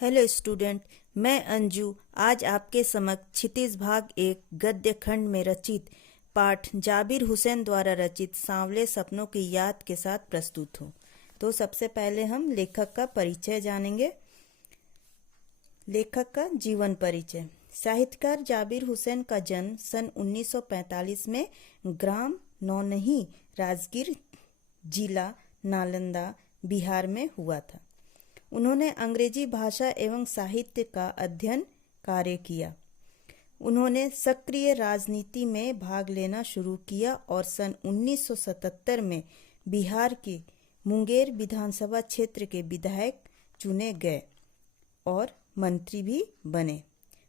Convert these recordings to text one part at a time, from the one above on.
Hello student, मैं अंजू आज आपके समक्ष क्षितिज भाग एक गद्य खंड में रचित पाठ जाबिर हुसैन द्वारा रचित सांवले सपनों की याद के साथ प्रस्तुत हूँ। तो सबसे पहले हम लेखक का परिचय जानेंगे। लेखक का जीवन परिचय। साहित्यकार जाबिर हुसैन का जन्म सन 1945 में ग्राम नौनही, राजगीर जिला नालंदा, बिहार में हुआ था। उन्होंने अंग्रेजी भाषा एवं साहित्य का अध्ययन कार्य किया। उन्होंने सक्रिय राजनीति में भाग लेना शुरू किया और सन 1977 में बिहार के मुंगेर विधानसभा क्षेत्र के विधायक चुने गए और मंत्री भी बने।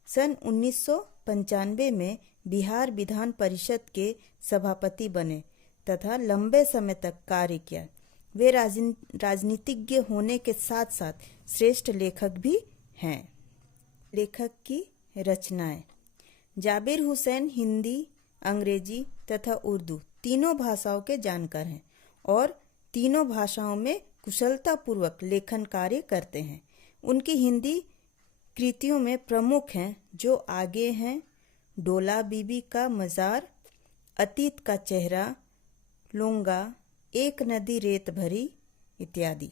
सन 1995 में बिहार विधान परिषद के सभापति बने तथा लंबे समय तक कार्य किया। वे राजनीतिज्ञ होने के साथ साथ श्रेष्ठ लेखक भी हैं। लेखक की रचनाएं। जाबिर हुसैन हिंदी, अंग्रेजी तथा उर्दू तीनों भाषाओं के जानकार हैं और तीनों भाषाओं में कुशलतापूर्वक लेखन कार्य करते हैं। उनकी हिंदी कृतियों में प्रमुख हैं जो आगे हैं डोला बीबी का मज़ार, अतीत का चेहरा, लोंगा, एक नदी रेत भरी इत्यादि।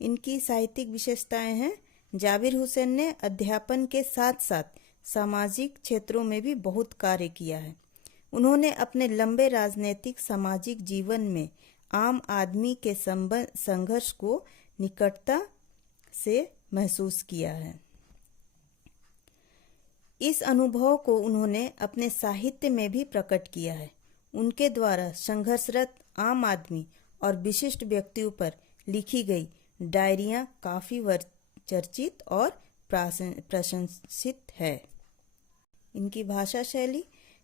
इनकी साहित्यिक विशेषताएं हैं। जाबिर हुसैन ने अध्यापन के साथ साथ सामाजिक क्षेत्रों में भी बहुत कार्य किया है। उन्होंने अपने लंबे राजनीतिक सामाजिक जीवन में आम आदमी के संघर्ष को निकटता से महसूस किया है। इस अनुभव को उन्होंने अपने साहित्य में भी प्रकट किया है। उनके द्वारा संघर्षरत आम आदमी और विशिष्ट व्यक्तियों पर लिखी गई डायरियां काफ़ी चर्चित और प्रशंसित है। इनकी भाषा शैली।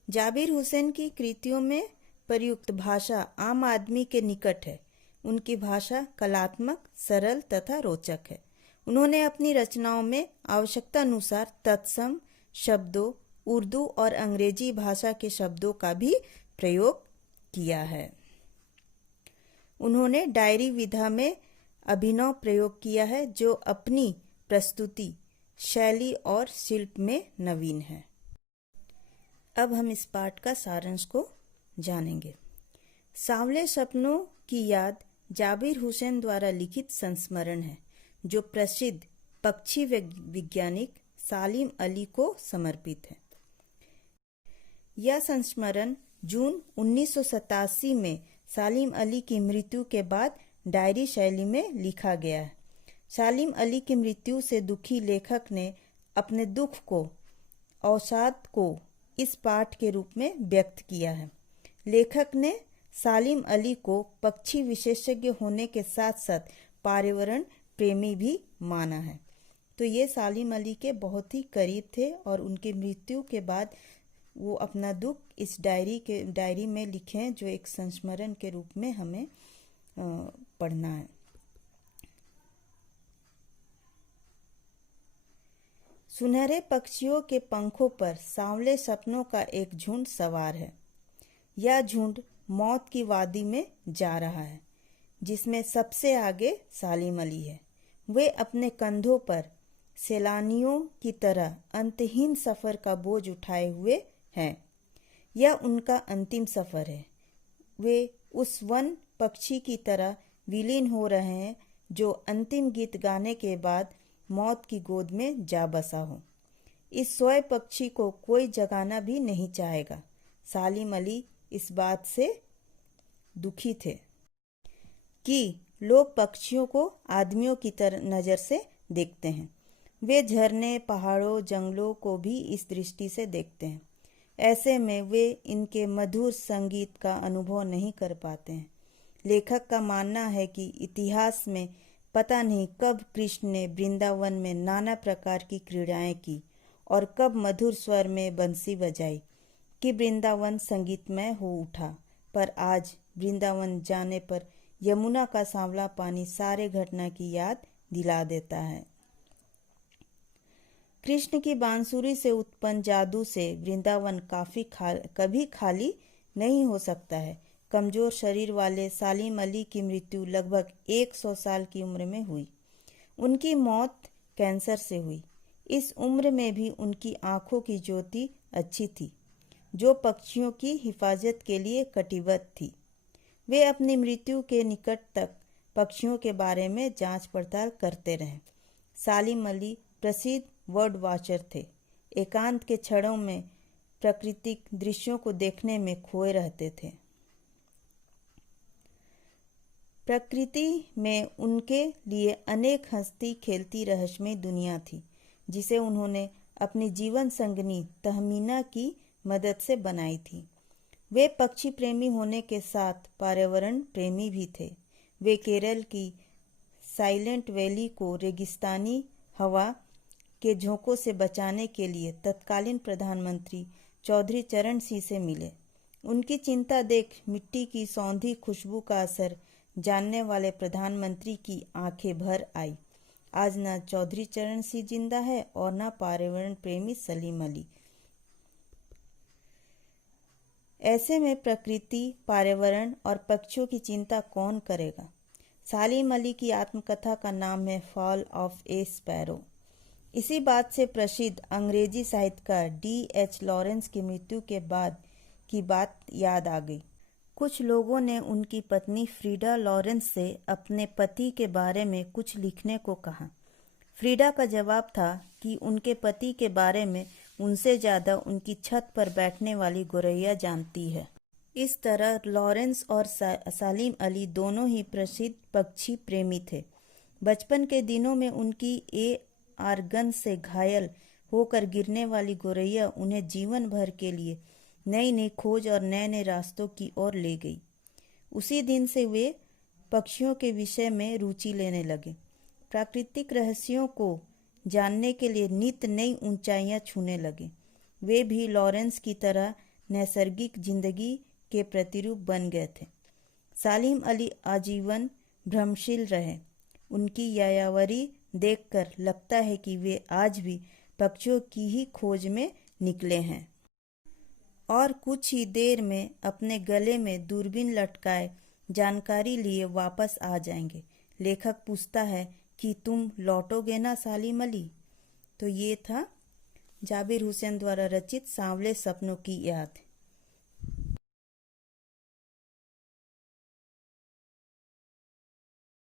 जाबिर हुसैन की कृतियों में प्रयुक्त भाषा आम आदमी के निकट है। उनकी भाषा कलात्मक, सरल तथा रोचक है। उन्होंने अपनी रचनाओं में आवश्यकता अनुसार तत्सम शब्दों, उर्दू और अंग्रेजी भाषा के शब्दों का भी प्रयोग किया है। उन्होंने डायरी विधा में अभिनव प्रयोग किया है जो अपनी प्रस्तुति, शैली और शिल्प में नवीन है। अब हम इस पाठ का सारांश को जानेंगे। सांवले सपनों की याद जाबिर हुसैन द्वारा लिखित संस्मरण है जो प्रसिद्ध पक्षी वैज्ञानिक सालिम अली को समर्पित है। यह संस्मरण जून 1987 में सालिम अली की मृत्यु के बाद डायरी शैली में लिखा गया है। सालिम अली की मृत्यु से दुखी लेखक ने अपने दुख को, अवसाद को इस पाठ के रूप में व्यक्त किया है। लेखक ने सालिम अली को पक्षी विशेषज्ञ होने के साथ साथ पर्यावरण प्रेमी भी माना है। तो ये सालिम अली के बहुत ही करीब थे और उनकी मृत्यु के बाद वो अपना दुख इस डायरी में लिखे हैं जो एक संस्मरण के रूप में हमें पढ़ना है। सुनहरे पक्षियों के पंखों पर सांवले सपनों का एक झुंड सवार है। यह झुंड मौत की वादी में जा रहा है जिसमें सबसे आगे सालिम अली है। वे अपने कंधों पर सैलानियों की तरह अंतहीन सफर का बोझ उठाए हुए हैं। यह उनका अंतिम सफर है। वे उस वन पक्षी की तरह विलीन हो रहे हैं जो अंतिम गीत गाने के बाद मौत की गोद में जा बसा हो। इस सोए पक्षी को कोई जगाना भी नहीं चाहेगा। सालिम अली इस बात से दुखी थे कि लोग पक्षियों को आदमियों की तरह नज़र से देखते हैं। वे झरने, पहाड़ों, जंगलों को भी इस दृष्टि से देखते हैं। ऐसे में वे इनके मधुर संगीत का अनुभव नहीं कर पाते हैं। लेखक का मानना है कि इतिहास में पता नहीं कब कृष्ण ने वृंदावन में नाना प्रकार की क्रीड़ाएं की और कब मधुर स्वर में बंसी बजाई कि वृंदावन संगीतमय हो उठा। पर आज वृंदावन जाने पर यमुना का सांवला पानी सारे घटना की याद दिला देता है। कृष्ण की बांसुरी से उत्पन्न जादू से वृंदावन कभी खाली नहीं हो सकता है। कमजोर शरीर वाले सालिम अली की मृत्यु लगभग 100 साल की उम्र में हुई। उनकी मौत कैंसर से हुई। इस उम्र में भी उनकी आंखों की ज्योति अच्छी थी, जो पक्षियों की हिफाजत के लिए कटिबद्ध थी। वे अपनी मृत्यु के निकट तक पक्षियों के बारे में जांच पड़ताल करते रहे। सालिम अली प्रसिद्ध बर्ड वॉचर थे। एकांत के क्षणों में प्राकृतिक दृश्यों को देखने में खोए रहते थे। प्रकृति में उनके लिए अनेक हंसती खेलती रहस्यमय दुनिया थी, जिसे उन्होंने अपनी जीवन संगनी तहमीना की मदद से बनाई थी। वे पक्षी प्रेमी होने के साथ पर्यावरण प्रेमी भी थे। वे केरल की साइलेंट वैली को रेगिस्तानी हवा के झोंकों से बचाने के लिए तत्कालीन प्रधानमंत्री चौधरी चरण सिंह से मिले। उनकी चिंता देख मिट्टी की सौंधी खुशबू का असर जानने वाले प्रधानमंत्री की आंखें भर आई। आज न चौधरी चरण सिंह जिंदा है और न पर्यावरण प्रेमी सलीम अली। ऐसे में प्रकृति, पर्यावरण और पक्षियों की चिंता कौन करेगा? सालिम अली की आत्मकथा का नाम है फॉल ऑफ ए स्पैरो। इसी बात से प्रसिद्ध अंग्रेजी साहित्यकार D.H. लॉरेंस की मृत्यु के बाद की बात याद आ गई। कुछ लोगों ने उनकी पत्नी फ्रीडा लॉरेंस से अपने पति के बारे में कुछ लिखने को कहा। फ्रीडा का जवाब था कि उनके पति के बारे में उनसे ज़्यादा उनकी छत पर बैठने वाली गोरैया जानती है। इस तरह लॉरेंस और सालिम अली दोनों ही प्रसिद्ध पक्षी प्रेमी थे। बचपन के दिनों में उनकी AR गन से घायल होकर गिरने वाली गोरैया उन्हें जीवन भर के लिए नई नई खोज और नए नए रास्तों की ओर ले गई। उसी दिन से वे पक्षियों के विषय में रुचि लेने लगे। प्राकृतिक रहस्यों को जानने के लिए नित नई ऊंचाइयां छूने लगे। वे भी लॉरेंस की तरह नैसर्गिक जिंदगी के प्रतिरूप बन गए थे। सालिम अली आजीवन भ्रमशील रहे। उनकी यायावरी देखकर लगता है कि वे आज भी पक्षियों की ही खोज में निकले हैं और कुछ ही देर में अपने गले में दूरबीन लटकाए जानकारी लिए वापस आ जाएंगे। लेखक पूछता है कि तुम लौटोगे ना सालिम अली? तो ये था जाबिर हुसैन द्वारा रचित सांवले सपनों की याद।